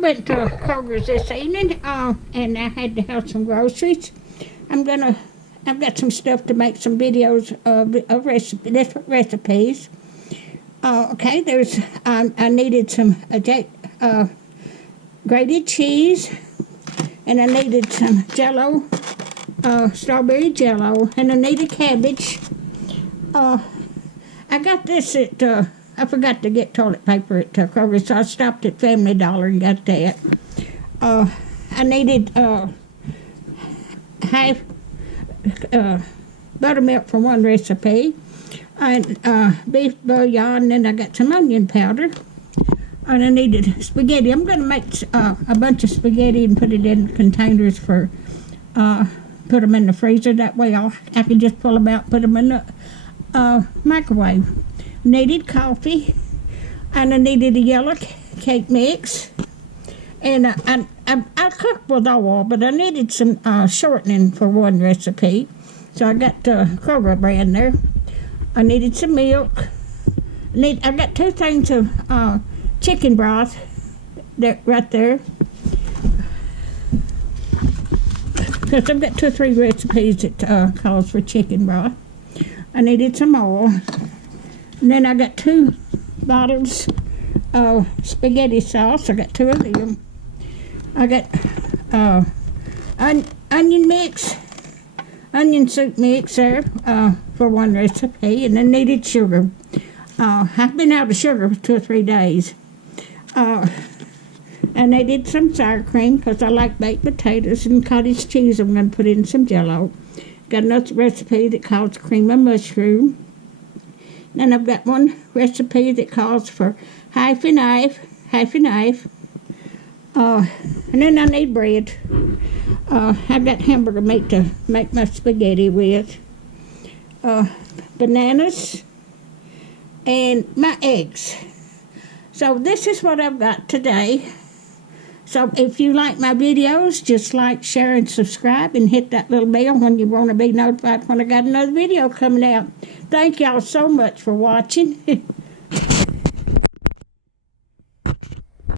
went to Kroger's this evening, and I had to have some groceries. I've got some stuff to make some videos of different recipes. Okay, I needed some grated cheese, and I needed some Jello, strawberry Jello, and I needed cabbage. I got this at, I forgot to get toilet paper at Kroger, so I stopped at Family Dollar and got that. I needed half buttermilk for one recipe, and beef bouillon, and I got some onion powder. And I needed spaghetti. I'm going to make a bunch of spaghetti and put it in containers for, put them in the freezer. That way I can just pull them out, put them in the microwave. Needed coffee, and I needed a yellow cake mix. And I cooked with oil, but I needed some shortening for one recipe. So I got Kroger brand there. I needed some milk. I got 2 things of chicken broth right there. Because I've got 2 or 3 recipes that calls for chicken broth. I needed some oil. And then I got 2 bottles of spaghetti sauce. I got 2 of them. I got onion soup mix there for one recipe, and I needed sugar. I've been out of sugar for 2 or 3 days. And I did some sour cream because I like baked potatoes, and cottage cheese I'm going to put in some Jello. Got another recipe that calls cream of mushroom. Then I've got one recipe that calls for half a knife. And then I need bread. I've got hamburger meat to make my spaghetti with. Bananas and my eggs. So this is what I've got today. So if you like my videos, just like, share, and subscribe, and hit that little bell when you want to be notified when I got another video coming out. Thank y'all so much for watching.